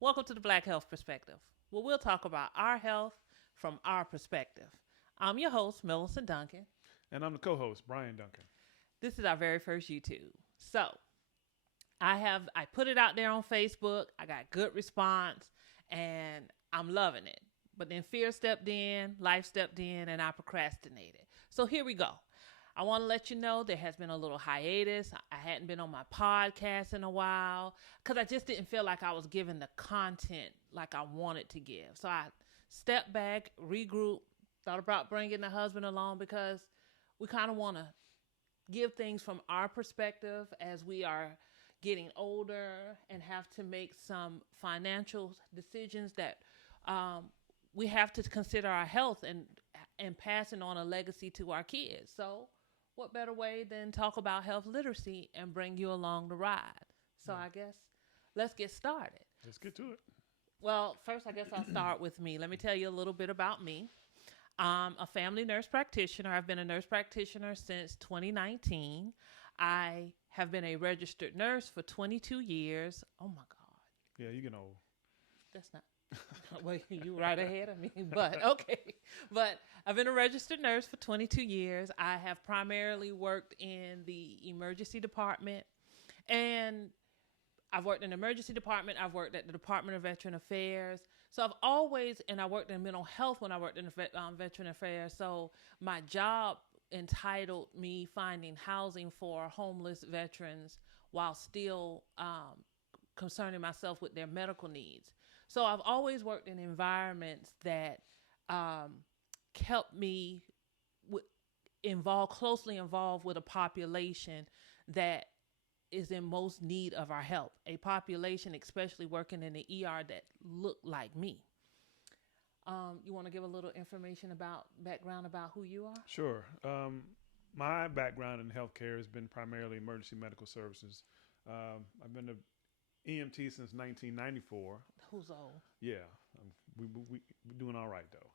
Welcome to the Black Health Perspective, where we'll talk about our health from our perspective. I'm your host, Millicent Duncan. And I'm the co-host, Brian Duncan. This is our very first YouTube. So I put it out there on Facebook. I got good response and I'm loving it. But then fear stepped in, life stepped in, and I procrastinated. So here we go. I want to let you know there has been a little hiatus. I hadn't been on my podcast in a while because I just didn't feel like I was giving the content like I wanted to give. So I stepped back, regrouped, thought about bringing the husband along because we kind of want to give things from our perspective as we are getting older and have to make some financial decisions that we have to consider our health and passing on a legacy to our kids. So what better way than talk about health literacy and bring you along the ride? So I guess let's get started. Let's get to it. Well, first, I guess I'll start with me. Let me tell you a little bit about me. I'm a family nurse practitioner. I've been a nurse practitioner since 2019. I have been a registered nurse for 22 years. Oh, my God. Yeah, you get old. That's not. Well, you right ahead of me, but okay. But I've been a registered nurse for 22 years. I have primarily worked in the emergency department, and I've worked in the emergency department. I've worked at the Department of Veteran Affairs. So I worked in mental health when I worked in Veteran Affairs. So my job entitled me finding housing for homeless veterans while still concerning myself with their medical needs. So I've always worked in environments that kept me closely involved with a population that is in most need of our help, a population, especially working in the ER, that look like me. You want to give a little background about who you are? Sure. My background in healthcare has been primarily emergency medical services. I've been an EMT since 1994. Who's old? Yeah, we're doing all right, though.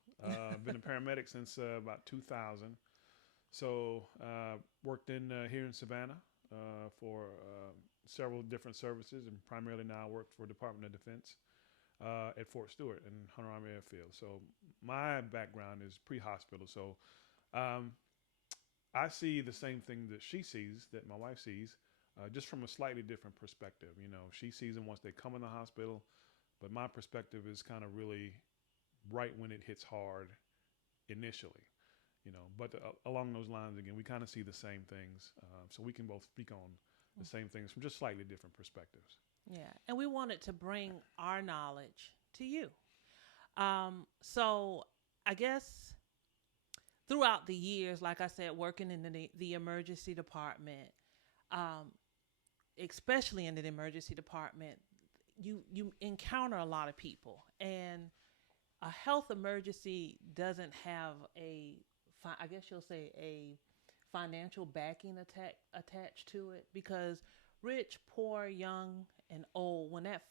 I've been a paramedic since about 2000. So worked in here in Savannah for several different services, and primarily now I work for Department of Defense at Fort Stewart in Hunter Army Airfield. So my background is pre-hospital. So I see the same thing that she sees, that my wife sees, just from a slightly different perspective. You know, she sees them once they come in the hospital, but my perspective is kind of really right when it hits hard initially. You know, but along those lines, again, we kind of see the same things. So we can both speak on the same things from just slightly different perspectives. Yeah, and we wanted to bring our knowledge to you. So I guess throughout the years, like I said, working in the emergency department, especially in the emergency department, you encounter a lot of people, and a health emergency doesn't have I guess you'll say a financial backing attached to it, because rich, poor, young, and old, when that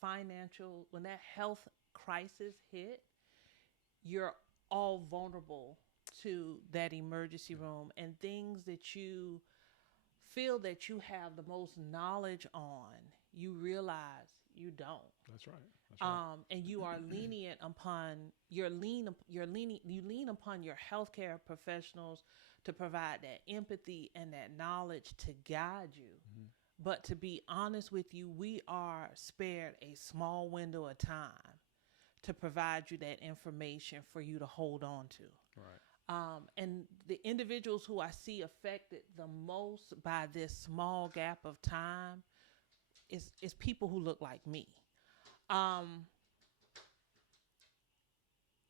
health crisis hit, you're all vulnerable to that emergency room, and things that you feel that you have the most knowledge on, you realize you don't. That's right. That's right. And you are lenient upon you lean upon your healthcare professionals to provide that empathy and that knowledge to guide you. Mm-hmm. But to be honest with you, we are spared a small window of time to provide you that information for you to hold on to. Right. And the individuals who I see affected the most by this small gap of time is people who look like me.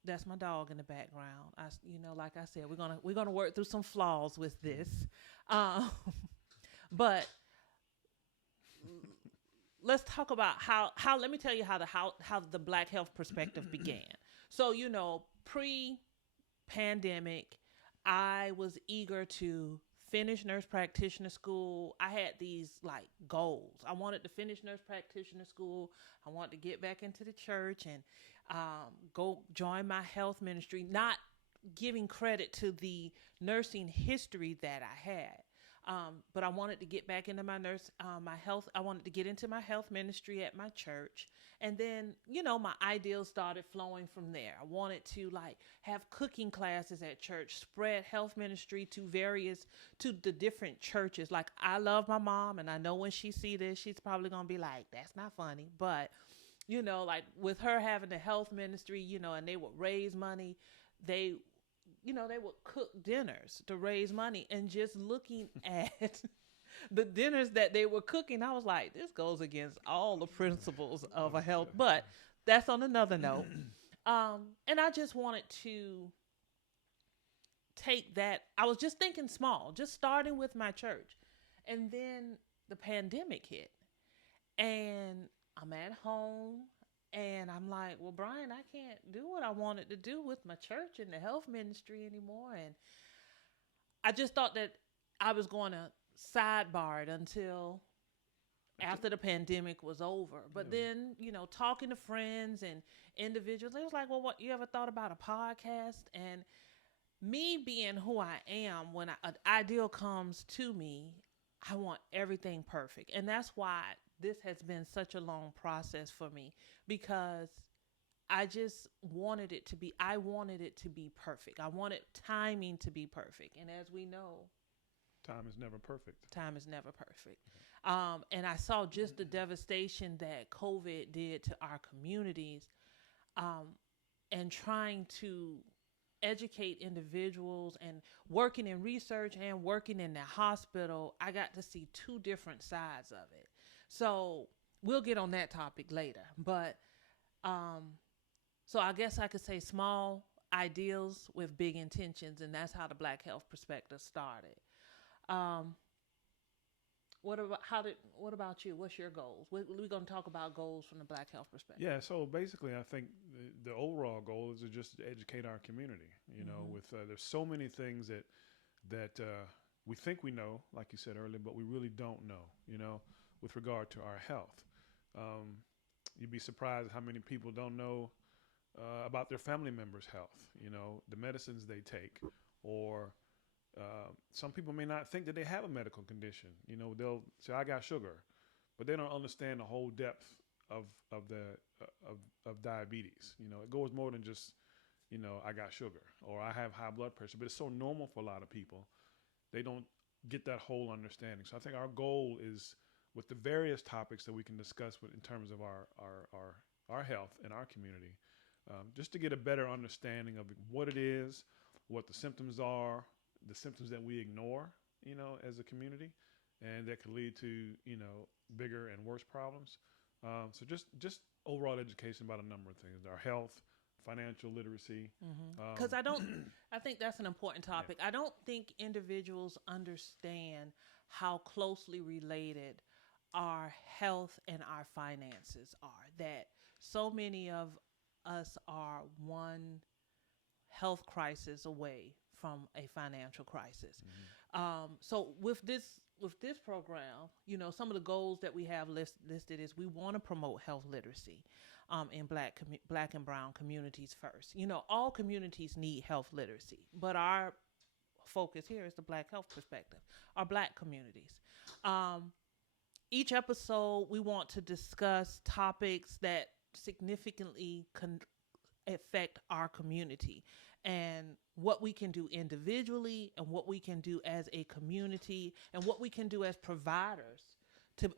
That's my dog in the background. Like I said, we're gonna work through some flaws with this, but let's talk about how. Let me tell you how the Black Health Perspective began. So pre-pandemic, I was eager to finish nurse practitioner school. I had these goals. I wanted to finish nurse practitioner school. I wanted to get back into the church and go join my health ministry. Not giving credit to the nursing history that I had. But I wanted to get back into my health. I wanted to get into my health ministry at my church. And then, my ideals started flowing from there. I wanted to have cooking classes at church, spread health ministry to the different churches. Like, I love my mom, and I know when she see this, she's probably going to be like, that's not funny. But, like with her having the health ministry, and they would raise money, they would cook dinners to raise money. And just looking at the dinners that they were cooking, I was like, this goes against all the principles of a health. But that's on another note. And I just wanted to take that. I was just thinking small, just starting with my church. And then the pandemic hit. And I'm at home. And I'm like, well, Brian, I can't do what I wanted to do with my church and the health ministry anymore. And I just thought that I was going to sidebar it until after the pandemic was over. But then, talking to friends and individuals, they was like, well, what, you ever thought about a podcast? And me being who I am, when an ideal comes to me, I want everything perfect. And that's why this has been such a long process for me, because I just wanted it to be perfect. I wanted timing to be perfect. And as we know, time is never perfect. And I saw just the devastation that COVID did to our communities, and trying to educate individuals and working in research and working in the hospital. I got to see two different sides of it. So we'll get on that topic later. But so I guess I could say small ideals with big intentions, and that's how the Black Health Perspective started. What about you? What's your goals? We're going to talk about goals from the Black Health Perspective. Yeah, so basically I think the overall goal is to just educate our community. With there's so many things that we think we know, like you said earlier, but we really don't know, with regard to our health. You'd be surprised how many people don't know about their family members' health, the medicines they take, or some people may not think that they have a medical condition. They'll say, I got sugar, but they don't understand the whole depth of diabetes. It goes more than just, I got sugar or I have high blood pressure, but it's so normal for a lot of people. They don't get that whole understanding. So I think our goal is, with the various topics that we can discuss in terms of our health in our community, just to get a better understanding of what it is, what the symptoms are, the symptoms that we ignore, as a community, and that could lead to, bigger and worse problems. So just overall education about a number of things: our health, financial literacy. Because I think that's an important topic. Yeah. I don't think individuals understand how closely related our health and our finances are, that so many of us are one health crisis away from a financial crisis. So with this program, some of the goals that we have listed is we want to promote health literacy in black and brown communities first. All communities need health literacy, but our focus here is the Black Health Perspective, our Black communities. Each episode, we want to discuss topics that significantly affect our community, and what we can do individually, and what we can do as a community, and what we can do as providers to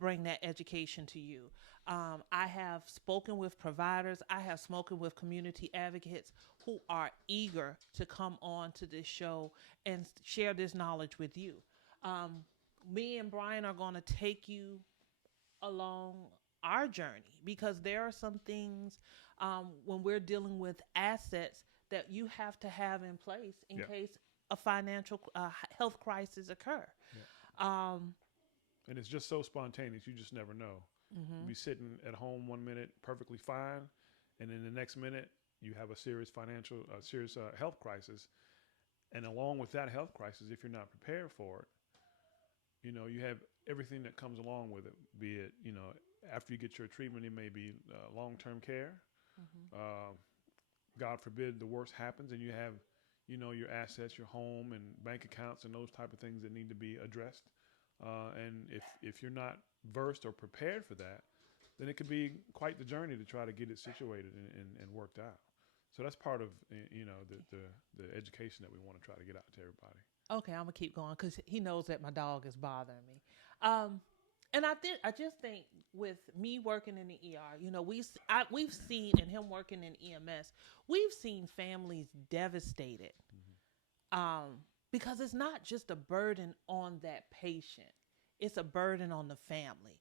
bring that education to you. I have spoken with providers. I have spoken with community advocates who are eager to come on to this show and share this knowledge with you. Me and Brian are going to take you along our journey, because there are some things when we're dealing with assets that you have to have in place in case a financial health crisis occur. And it's just so spontaneous. You just never know. You'll be sitting at home one minute perfectly fine, and then the next minute you have a serious health crisis. And along with that health crisis, if you're not prepared for it, you have everything that comes along with it, be it, after you get your treatment, it may be long-term care, God forbid, the worst happens and you have, your assets, your home and bank accounts and those type of things that need to be addressed. And if you're not versed or prepared for that, then it could be quite the journey to try to get it situated and worked out. So that's part of, the education that we want to try to get out to everybody. Okay, I'm gonna keep going because he knows that my dog is bothering me. And I just think with me working in the ER, we've seen, and him working in EMS, we've seen families devastated. Because it's not just a burden on that patient; it's a burden on the family.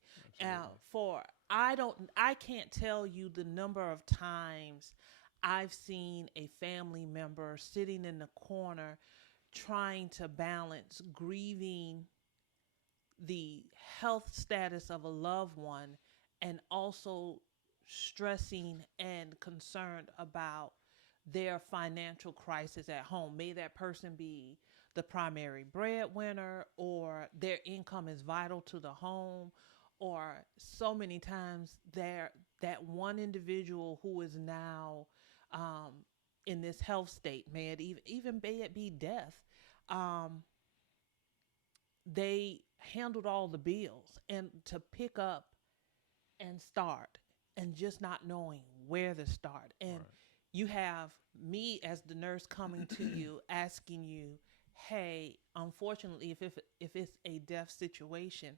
I can't tell you the number of times I've seen a family member sitting in the corner trying to balance grieving the health status of a loved one and also stressing and concerned about their financial crisis at home. May that person be the primary breadwinner, or their income is vital to the home, or so many times that one individual who is now in this health state, may it be death, they handled all the bills, and to pick up and start and just not knowing where to start. And Right. you have me as the nurse coming to you asking you, hey, unfortunately, if it's a death situation,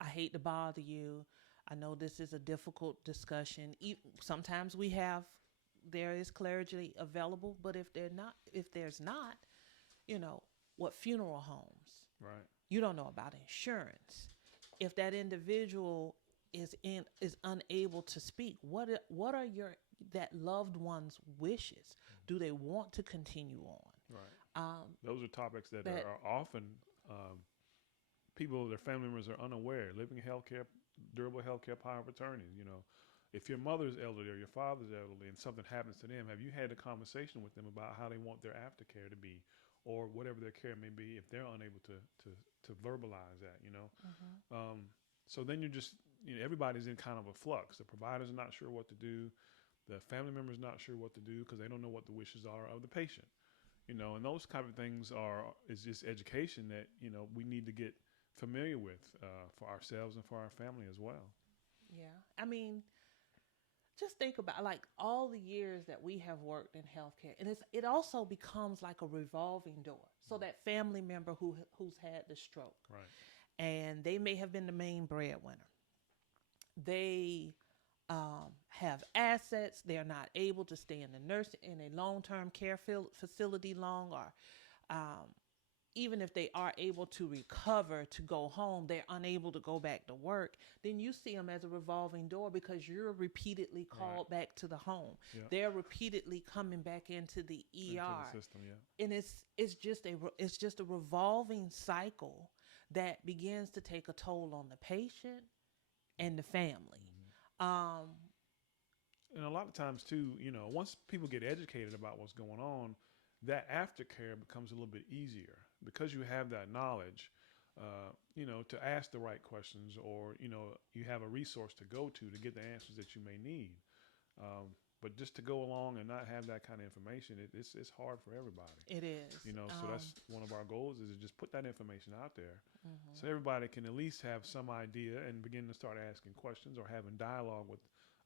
I hate to bother you. I know this is a difficult discussion. Sometimes there is clergy available, but if there's not, what funeral homes? Right. You don't know about insurance. If that individual is unable to speak, what are that loved one's wishes? Do they want to continue on? Right. Those are topics that are often their family members are unaware. Living healthcare, durable healthcare power of attorney. If your mother's elderly or your father's elderly and something happens to them, have you had a conversation with them about how they want their aftercare to be, or whatever their care may be, if they're unable to verbalize that, So then you're just, everybody's in kind of a flux. The provider's not sure what to do. The family member's not sure what to do because they don't know what the wishes are of the patient, and those kind of things is just education that, we need to get familiar with for ourselves and for our family as well. Yeah. I mean, just think about like all the years that we have worked in healthcare, and it also becomes like a revolving door. So that family member who's had the stroke, Right, and they may have been the main breadwinner. They have assets. They're not able to stay in a long-term care facility long, or even if they are able to recover to go home, they're unable to go back to work. Then you see them as a revolving door because you're repeatedly called Right. back to the home. Yeah. They're repeatedly coming back into the ER. Into the system, yeah. And it's just a revolving cycle that begins to take a toll on the patient and the family. And a lot of times too, once people get educated about what's going on, that aftercare becomes a little bit easier because you have that knowledge, to ask the right questions, or, you have a resource to go to get the answers that you may need. But just to go along and not have that kind of information, it's hard for everybody. It is. So that's one of our goals, is to just put that information out there so everybody can at least have some idea and begin to start asking questions or having dialogue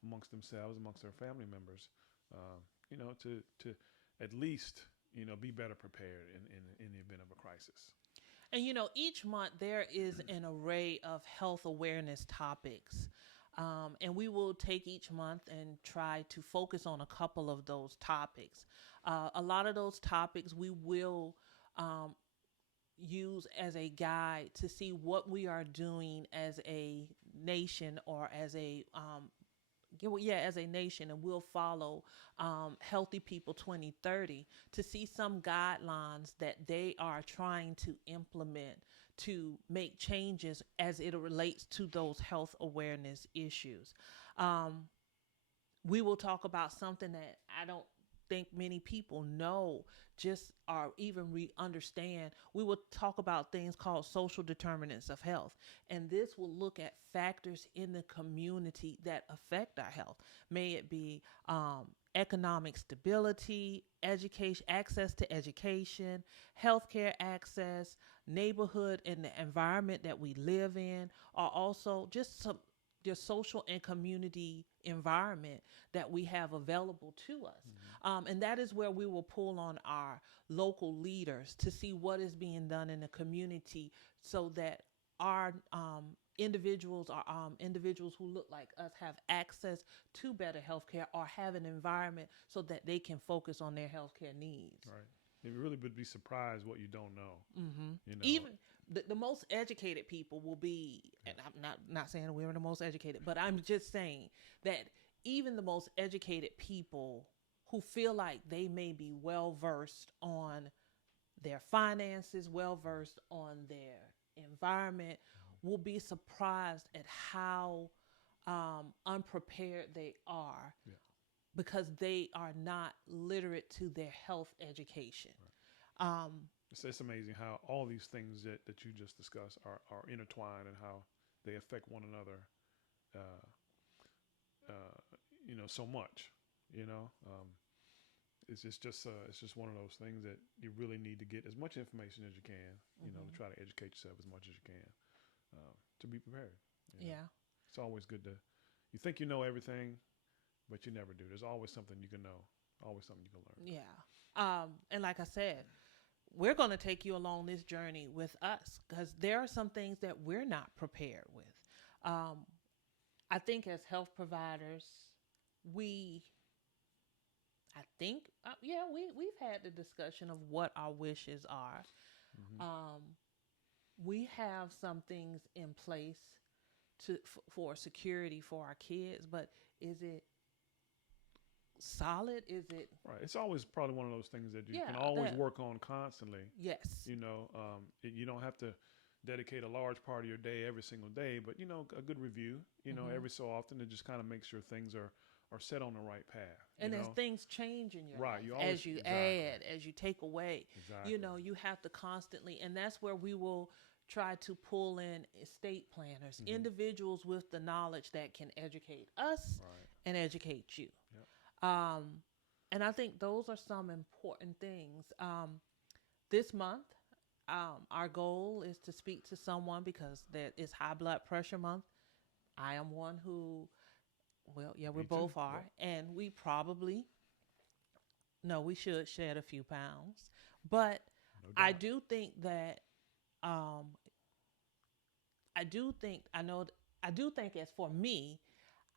amongst themselves, amongst their family members, to at least, be better prepared in the event of a crisis. And, each month there is an array of health awareness topics. And we will take each month and try to focus on a couple of those topics. A lot of those topics we will use as a guide to see what we are doing as a nation, or as a nation, and we'll follow Healthy People 2030 to see some guidelines that they are trying to implement to make changes as it relates to those health awareness issues. We will talk about something that think many people know just or even understand. We will talk about things called social determinants of health, and this will look at factors in the community that affect our health. May it be economic stability, education, access to education, healthcare access, neighborhood and the environment that we live in, or also just some your social and community environment that we have available to us. And that is where we will pull on our local leaders to see what is being done in the community so that our individuals or individuals who look like us have access to better healthcare or have an environment so that they can focus on their healthcare needs. Right. You really would be surprised what you don't know. You know, Even the most educated people will be, and I'm not saying we're the most educated, but I'm just saying that even the most educated people who feel like they may be well versed on their finances, well versed on their environment, will be surprised at how unprepared they are because they are not literate to their health education. Right. It's amazing how all these things that you just discussed are intertwined and how they affect one another, so much, it's just one of those things that you really need to get as much information as you can, to try to educate yourself as much as you can, to be prepared. Yeah. It's always good you think you know everything, but you never do. There's always something you can know, always something you can learn. Yeah. And like I said, we're going to take you along this journey with us because there are some things that we're not prepared with. I think as health providers, we've had the discussion of what our wishes are. We have some things in place for security for our kids, but is it solid? Is it right? It's always probably one of those things that you can always work on constantly. Yes. You don't have to dedicate a large part of your day every single day, but a good review, every so often to just kind of make sure things are set on the right path. And as things change in your life, always, as you add, as you take away, exactly. You have to constantly, and that's where we will try to pull in estate planners, individuals with the knowledge that can educate us and educate you. Yep. And I think those are some important things. This month, our goal is to speak to someone because there is High Blood Pressure Month. I am one who, we both are. Yep. And we probably, we should shed a few pounds. But I do think that, I do think as for me,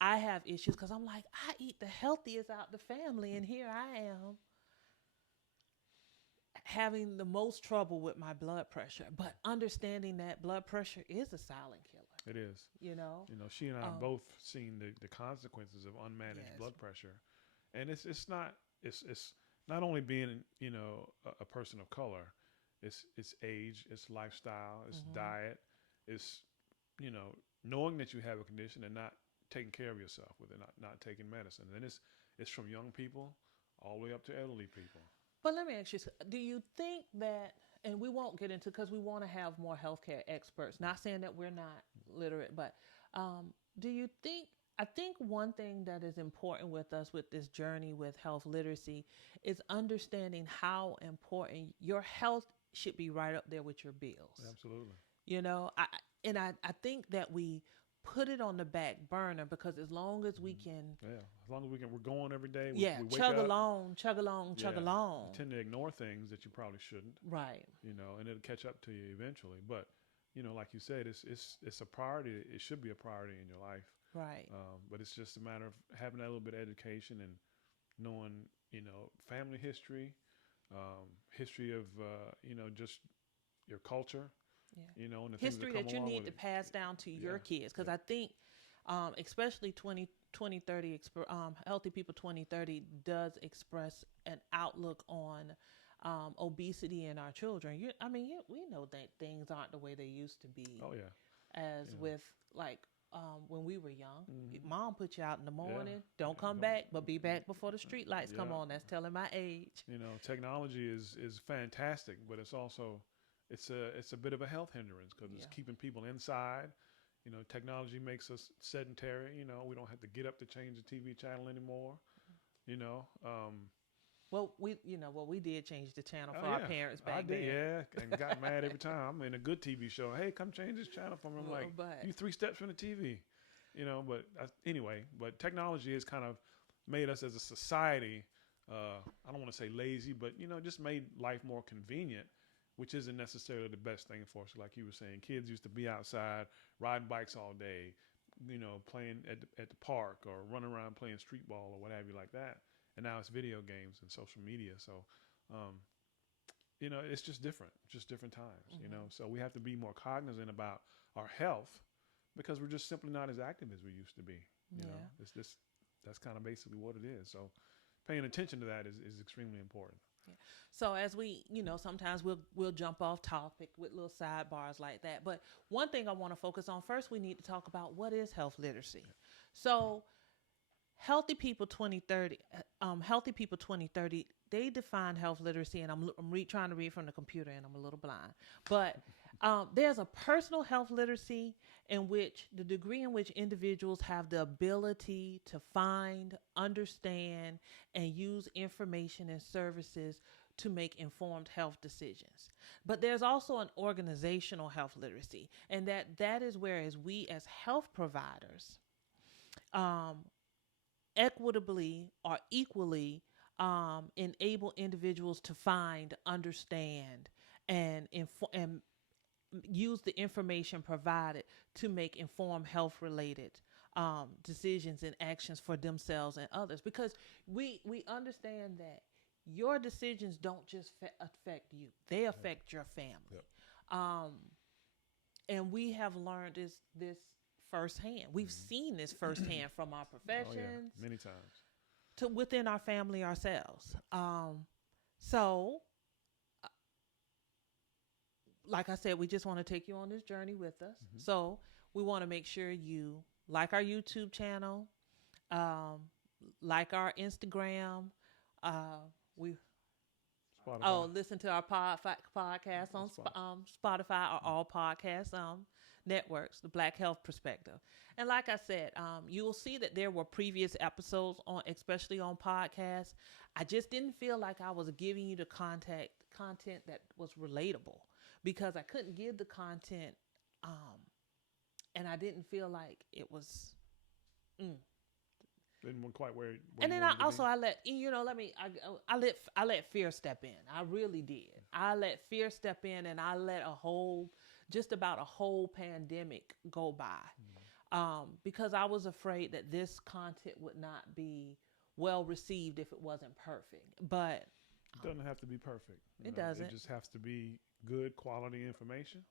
I have issues because I'm like, I eat the healthiest out the family, and here I am having the most trouble with my blood pressure. But understanding that blood pressure is a silent killer. It is. She and I have both seen the consequences of unmanaged blood pressure, and it's not only being a person of color, it's age, it's lifestyle, it's diet, it's knowing that you have a condition and not taking care of yourself with it, not taking medicine. And then it's from young people all the way up to elderly people. But let me ask you, do you think that, and we won't get into, because we want to have more healthcare experts, not saying that we're not literate, but do you think, I think one thing that is important with us with this journey with health literacy is understanding how important your health should be right up there with your bills. Absolutely. I think that we put it on the back burner because as long as we can, as long as we're going every day. We chug wake along. You tend to ignore things that you probably shouldn't. Right. And it'll catch up to you eventually. But like you said, it's a priority. It should be a priority in your life. Right. But it's just a matter of having that little bit of education and knowing, family history, history of, just your culture. Yeah. And the history things that you need to pass down to your kids. Because I think, especially 2030, Healthy People 2030 does express an outlook on obesity in our children. We know that things aren't the way they used to be. Oh, yeah. With like when we were young. Mhm. Mom put you out in the morning. Don't Yeah, come don't- back, but be back before the street lights come Yeah. on. That's telling my age. You know, technology is fantastic, but it's also it's a bit of a health hindrance because it's Yeah. keeping people inside. You know, technology makes us sedentary. You know, we don't have to get up to change the TV channel anymore. You know, Well, we did change the channel for oh, our yeah, parents I back did, then. yeah, and got mad every time. I'm in a good TV show. Hey, come change this channel for me. I'm like, But you 3 steps from the TV. You know, but anyway, but technology has kind of made us as a society. I don't want to say lazy, but you know, just made life more convenient, which isn't necessarily the best thing for us. Like you were saying, kids used to be outside riding bikes all day, you know, playing at the park or running around playing street ball or what have you like that. And now it's video games and social media. So, you know, it's just different times. You know, so we have to be more cognizant about our health because we're just simply not as active as we used to be. You know, it's just that's kind of basically what it is. So, paying attention to that is extremely important. Yeah. So as we, sometimes we'll jump off topic with little sidebars like that. But one thing I want to focus on first, we need to talk about what is health literacy. So Healthy People 2030, they define health literacy, and I'm trying to read from the computer, and I'm a little blind. But there's a personal health literacy in which the degree in which individuals have the ability to find, understand, and use information and services to make informed health decisions. But there's also an organizational health literacy, and that is where as we as health providers equitably or equally enable individuals to find, understand, and use the information provided to make informed health-related decisions and actions for themselves and others. Because we understand that your decisions don't just affect you; they affect your family. Yep. And we have learned this firsthand. We've seen this firsthand from our professions. Oh, yeah. Many times. To within our family ourselves. So, like I said, we just want to take you on this journey with us. So we want to make sure you like our YouTube channel, like our Instagram. Spotify. Listen to our podcast on Spotify or all podcast networks, the Black Health Perspective. And like I said, you will see that there were previous episodes on, especially on podcasts. I just didn't feel like I was giving you the content that was relatable because I couldn't give the content, and I didn't feel like it was. Didn't quite where and then I let fear step in. I really did. I let fear step in, and I let just about a whole pandemic go by, because I was afraid that this content would not be well received if it wasn't perfect. But it doesn't have to be perfect. It doesn't. It just has to be good quality information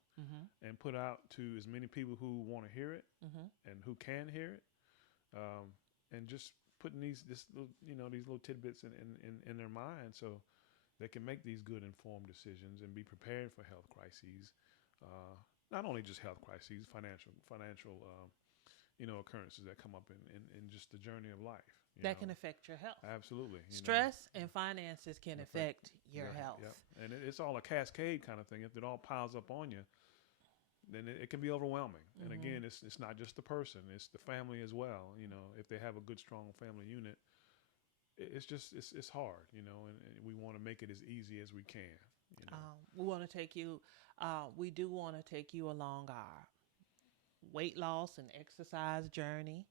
and put out to as many people who want to hear it and who can hear it. And just putting these little tidbits in their mind so they can make these good informed decisions and be prepared for health crises. Not only just health crises, financial occurrences that come up in just the journey of life. That can affect your health. Absolutely. Stress and finances can affect your health. Yep. And it's all a cascade kind of thing. If it all piles up on you, then it can be overwhelming. And again, it's not just the person, it's the family as well. You know, if they have a good, strong family unit, it's hard, and we want to make it as easy as we can. We want to take you, we do want to take you along our weight loss and exercise journey.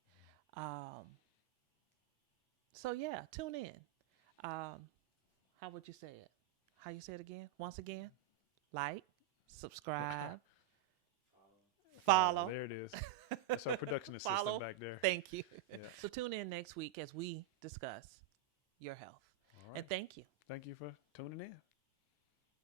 So yeah, tune in. How would you say it? How you say it again? Once again, like, subscribe. Follow. There it is. That's our production assistant back there. Thank you. Yeah. So tune in next week as we discuss your health. All right. And thank you. Thank you for tuning in.